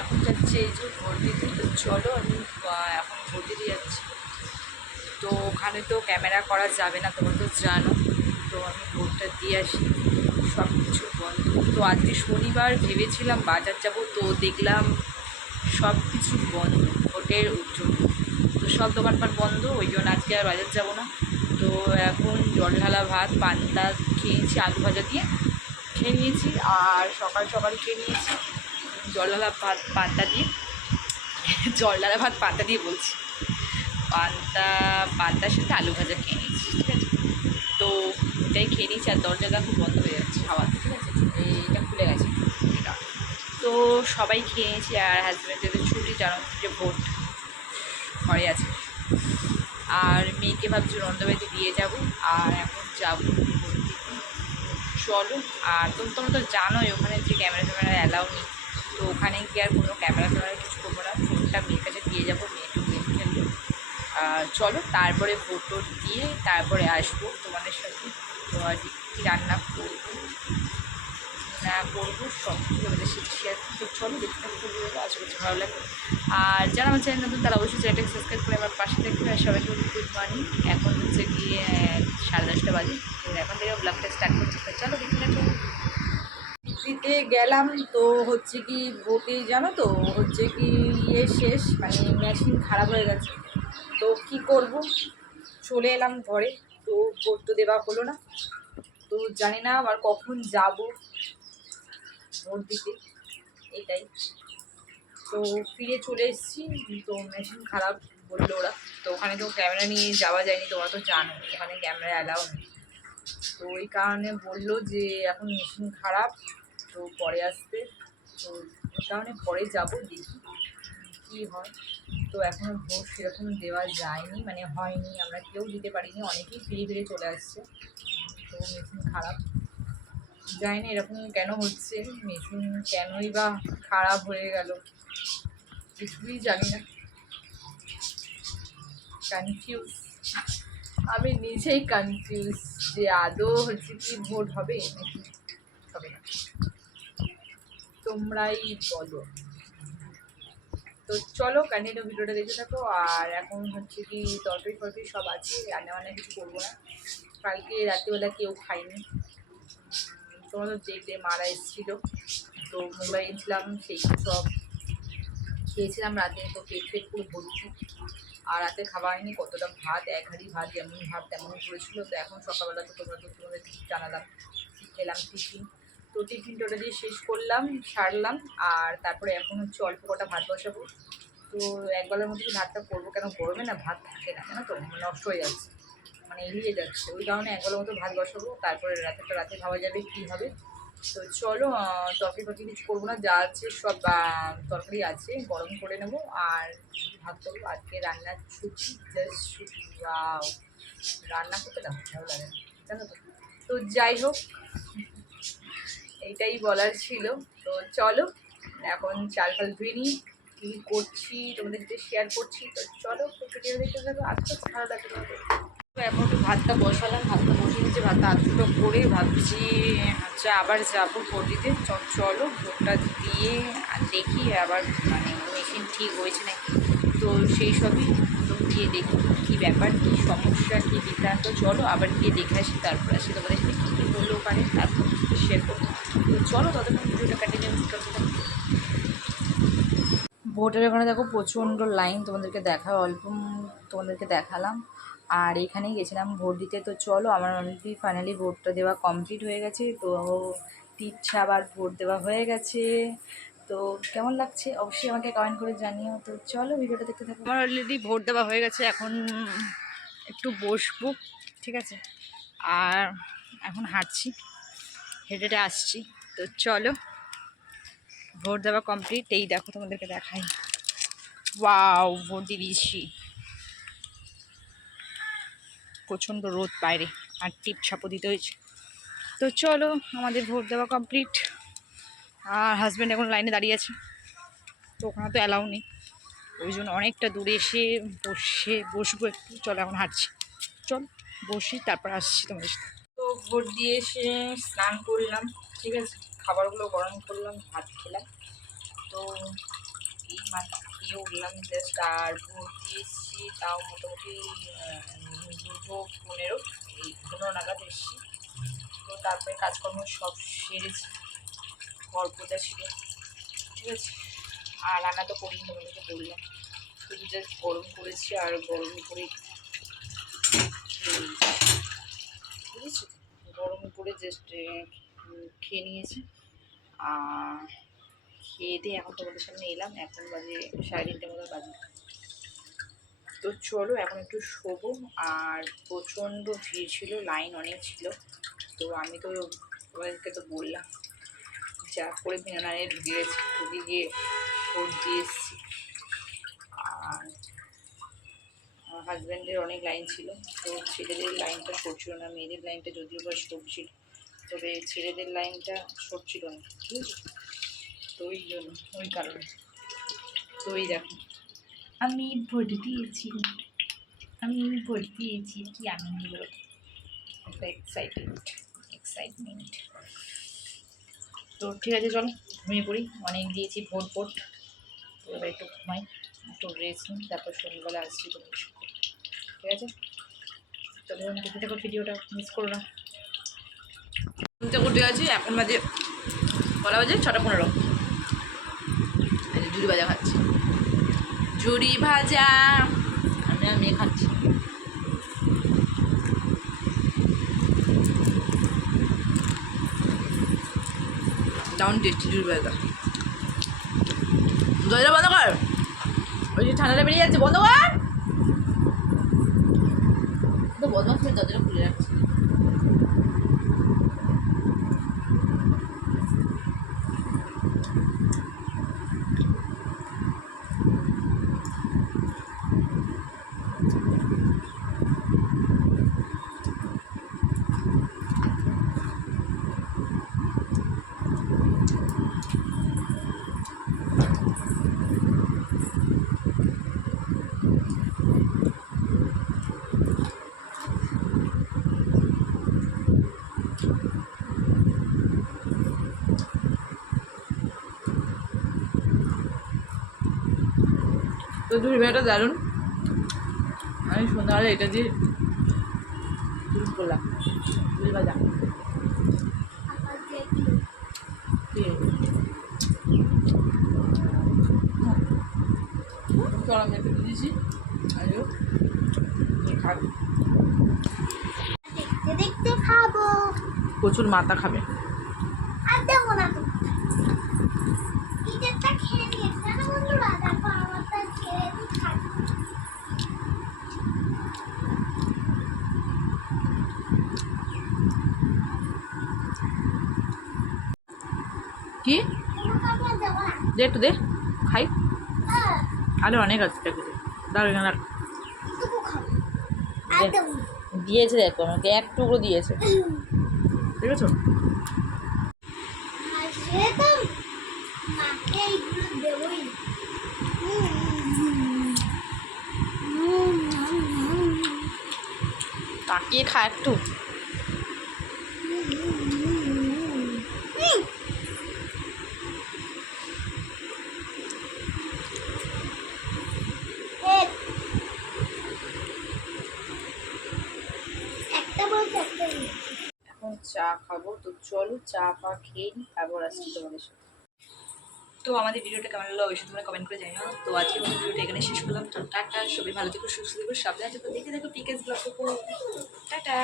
এখন যাচ্ছে এই যে ভোট দিতে তো চলো আমি এখন ভোট দিতে যাচ্ছি। তো ওখানে তো ক্যামেরা করা যাবে না, তোমরা তো জানো। তো আমি ভোটটা দিয়ে আসি সব কিছু বন্ধ। তো আজকে শনিবার ভেবেছিলাম বাজার যাব, তো দেখলাম সব কিছু বন্ধ ভোটের জন্য তো সব দোকানপাট বন্ধ, ওই জন্য আজকে আর বাজার যাব না। তো এখন জল ঢালা ভাত, পান্তা খেয়েছি, আলু ভাজা দিয়ে, খেয়ে নিয়েছি, আর সকাল সকাল খেয়ে নিয়েছি। জল ঢালা ভাত পান্তা দিয়ে জল ঢালা ভাত পান্তা দিয়ে বলছি। পান্তা, পান্তার সাথে আলু ভাজা খেয়ে নিয়েছি, ঠিক আছে? তো এটাই খেয়ে নিয়েছি আর দরজাটা খুব বন্ধ হয়ে যাচ্ছে হাওয়াতে ঠিক আছে? এইটা খুলে গেছে, এটা। তো সবাই খেয়ে নিয়েছি আর হাজব্যান্ড হাজব্যান্ডের ছুটি, জানো যে ভোট ঘরে আছে। আর মেয়েকে ভাবছি নন্দবাড়িতে দিয়ে যাব, আর এখন যাব চলো, আর তুমি তোমরা তো জানোই, ওখানে যে ক্যামেরা ট্যামেরা অ্যালাউ নেই। তো ওখানে গিয়ে আর কোনো ক্যামেরা ট্যামেরা কিছু করব না। ফোনটা মেয়ের কাছে দিয়ে যাব, মেয়ে একটু গেম খেলব। আর চলো তারপরে ফটো দিয়ে তারপরে আসব তোমাদের সাথে। তো আজ কী রান্না করব? না করব, সব কিছু তোমাদের সাথে শেয়ার তো চলো দেখতে ভিডিওটা আশা করছি ভালো লাগবে। আর যারা আমার চ্যানেল নতুন, তারা অবশ্যই চ্যানেলটাকে সাবস্ক্রাইব করে আমার পাশে থাকবে আর সবাইকে গুড মর্নিং এখন হচ্ছে গিয়ে, সাড়ে দশটা বাজে। এখন থেকে ব্লগটা স্টার্ট করছি। চলো দেখতে থাকো। দিতে গেলাম তো হচ্ছে কি ভোটে জানো তো, হচ্ছে কি ইয়ে শেষ মানে মেশিন খারাপ হয়ে গেছে। তো কি করব? চলে এলাম ঘরে, তো ভোট তো দেওয়া হলো না। তো জানি না আবার কখন যাব ভোট দিতে এটাই। তো ফিরে চলে এসেছি, তো মেশিন খারাপ বলল ওরা। তো ওখানে তো ক্যামেরা নিয়ে যাওয়া যায়নি, তোমরা তো জানো ওখানে ক্যামেরা অ্যালাউ নেই। তো ওই কারণে বলল যে এখন মেশিন খারাপ তো পরে আসতে তো কারণে পরে যাব, দেখি কী হয়। তো এখনও ভোট সেরকম দেওয়া যায়নি মানে হয়নি, আমরা কেউ দিতে পারিনি, অনেকেই ফিরে ফিরে চলে আসছে। তো মেশিন খারাপ। জানি না এরকম কেন হচ্ছে, মেশিন কেনই বা খারাপ হয়ে গেল, কিছুই জানি না কনফিউজ আমি নিজেই কনফিউজ যে আদৌ হচ্ছে কি ভোট হবে, নাকি হবে না তোমরাই বলো। তো চলো কন্টিনিউ ভিডিওটা দেখতে থাকো, আর এখন হচ্ছে কি তরকারি ফরকারি সব আছে, রান্না বান্না কিছু করব না। কালকে রাত্রিবেলা কেউ খায়নি। তোমরা তো দেখলে মারা এসেছিল। তো মুম্বাই গেছিলাম, সেই সব খেয়েছিলাম রাতে, তো পেট ফেট পুরো ভর্তি। আর রাতে খাওয়া হয়নি, কতটা ভাত, এক হাঁড়ি ভাত, যেমন ভাত তেমনই করেছিল। তো এখন সকালবেলা তো তোমরা তো তোমাদের জানালাম, খেলাম টিফিন তো টিফিনটা দিয়ে শেষ করলাম, সারলাম, আর তারপরে এখন হচ্ছে অল্প কটা ভাত বসাবো। তো একবেলার মধ্যে ভাতটা করব, কেন গরমে না ভাত থাকে না, জানো তো? নষ্ট হয়ে যাচ্ছে মানে এড়িয়ে যাচ্ছে। ওই কারণে একবেলার মতো ভাত বসাবো, তারপরে রাতেরটা রাতে খাওয়া যাবে কী হবে। তো চলো তরকারি ফরকারি কিছু করব না, যা আছে সব তরকারি আছে, গরম করে নেব, আর ভাত করব। আজকে রান্নার ছুটি জাস্ট রান্না করতে না, ভালো লাগে জানো তো? তো যাই হোক এইটাই বলার ছিল। তো চলো, এখন চাল ফাল ধুয়ে নিই। কী করছি, তোমাদের সাথে শেয়ার করছি। তো চলো ভিডিও দেখতে থাকো। আজকে ভালো লাগে তোমাদের। তো এখন ভাতটা বসালাম, ভাতটা বসিয়ে নিচ্ছে ভাতটা আধুটো করে ভাবছি হচ্ছে আবার যাব ভোটিতে চ- চলো, ভোটটা দিয়ে আর দেখি আবার মানে মেশিন ঠিক হয়েছে নাকি। তো সেই সবই গিয়ে দেখি কী ব্যাপার, কী সমস্যা, কী বৃত্তান্ত চলো আবার গিয়ে দেখে আসি, তারপর আসি তোমাদের সাথে কী কী বলল ওখানে, তারপর শেয়ার করব। তো চলো ততক্ষণ ভিডিওটা করতে থাকো। ভোটের ওখানে দেখো প্রচণ্ড লাইন তোমাদেরকে দেখা, অল্প তোমাদেরকে দেখালাম। আর এখানেই গেছিলাম ভোট দিতে। তো চলো আমার অলরেডি ফাইনালি ভোটটা দেওয়া কমপ্লিট হয়ে গেছে। তো ইচ্ছা আবার ভোট দেওয়া হয়ে গেছে। তো কেমন লাগছে? অবশ্যই আমাকে কমেন্ট করে জানিও। তো চলো ভিডিওটা দেখতে থাকো। আমার অলরেডি ভোট দেওয়া হয়ে গেছে, এখন একটু বসবো, ঠিক আছে? আর এখন হাঁটছি হেঁটে আসছি। তো চলো, ভোট দেওয়া কমপ্লিট এই দেখো তোমাদেরকে দেখাই। ওয়াও ভোট দিয়ে দিয়েছি। প্রচণ্ড রোদ বাইরে, আর টিপ ছাপও দিতে হয়েছে। তো চলো, আমাদের ভোট দেওয়া কমপ্লিট আর হাজব্যান্ড এখন লাইনে দাঁড়িয়ে আছে। তো ওখানে তো অ্যালাউ নেই। ওই জন্য অনেকটা দূরে এসে বসে, বসবো একটু। চলো এখন হাঁটছি। চল, বসি, তারপর আসছি তোমাদের সাথে। তো ভোট দিয়ে এসে স্নান করলাম, ঠিক আছে? খাবারগুলো গরম করলাম, ভাত খেলাম। তো এই মাত্র খেয়ে উঠলাম জাস্ট আর ভর্তি এসেছি, তাও মোটামুটি দুটো পনেরো, এই পনেরো নাগাদ এসেছি। তো তারপরে কাজকর্ম সব সেরেছি গল্পটা ছিল। ঠিক আছে? আর রান্না তো করিনি, তোমাদেরকে বললাম। শুধু জাস্ট গরম করেছি আর গরম করে গরম করে জাস্ট খেয়ে নিয়েছি। আর খেয়ে দিয়ে এখন তোমাদের সামনে এলাম। এখন বাজে সাড়ে তিনটে মতো বাজে। তো চলো, এখন একটু শোবো। আর প্রচণ্ড ভিড় ছিল, লাইন অনেক ছিল। তো আমি তো ওদেরকে তো বললাম। যা করে মিনারে ঢুকে গেছি ঢুকে গিয়ে সর্দি এসেছি। আর আমার হাজব্যান্ডের অনেক লাইন ছিল, তো ছেলেদের লাইনটা সরছিল না, মেয়েদের লাইনটা যদিও বা সরছিল তবে ছেলেদের লাইনটা সরছিল না তো ওই জন্য, ওই কারণে। তো এই দেখো। আমি ভোট দিয়েছি, আমি ভোট দিয়েছি, কি আনন্দ? একটা এক্সাইটেড এক্সাইটমেন্ট তো ঠিক আছে, চল ঘুমিয়ে পড়ি। অনেক দিয়েছি ভোট ভোট তো এবার একটু ঘুমাই, একটু রেস্ট নিই, তারপর সন্ধ্যাবেলা আসছি সাথে। ঠিক আছে? চলো এখন দেখতে থাকো ভিডিওটা মিস করো না। ঘুমতে করতে আছি এখন বাজে বলা বাজে? ছটা পনেরো। ঝুড়ি ভাজা খাচ্ছি। ঝুড়ি ভাজা। আমি আর মেয়ে খাচ্ছি দারুণ টেস্টি ঝুড়ি ভাজা দরজা বন্ধ কর। ওই যে ঠান্ডাটা বেরিয়ে যাচ্ছে, বন্ধ কর। বদমাস করে, দরজাটা খুলে রাখছি। ঝুড়ি ভাজাটা দারুণ। আমি সন্ধ্যাবেলা এটা দিয়ে করলাম। ঝুড়ি ভাজা? চল দিয়েছি খাব। প্রচুর মাথা খাবে আর দেবো না তো টিচারটা খেয়ে নিয়েছে না বন্ধুরা তারপর আমারটা ছেড়ে দিয়ে খাব কি তোমাকে আমি আর দেবো না দে একটু দে খাই। আহ, আরে অনেক আছে দাঁড়া এখানে খাব আর দে। দিয়েছে দেখো আমাকে এক টুকরো দিয়েছে। ঠিক আছে আর সে তো মাকে এইগুলো দেবোই না। হুম, হুম, হুম, হুম, হুম, তাকিয়ে খা একটু হুম। এক। একটা বলছে একটা নেই। এখন চা খাব। তো চলো চা পা খেয়ে নিই তারপর আসছি তোমাদের সাথে। তো আমাদের ভিডিওটা কেমন লাগল অবশ্যই তোমরা কমেন্ট করে জানিও। তো আজকে আমাদের ভিডিওটা এখানে শেষ করলাম। তো টাটা, সবাই ভালো থেকো, সুস্থ থেকো, সাবধানে থেকো। দেখে দেখো পিকেস ব্লগ টাটা।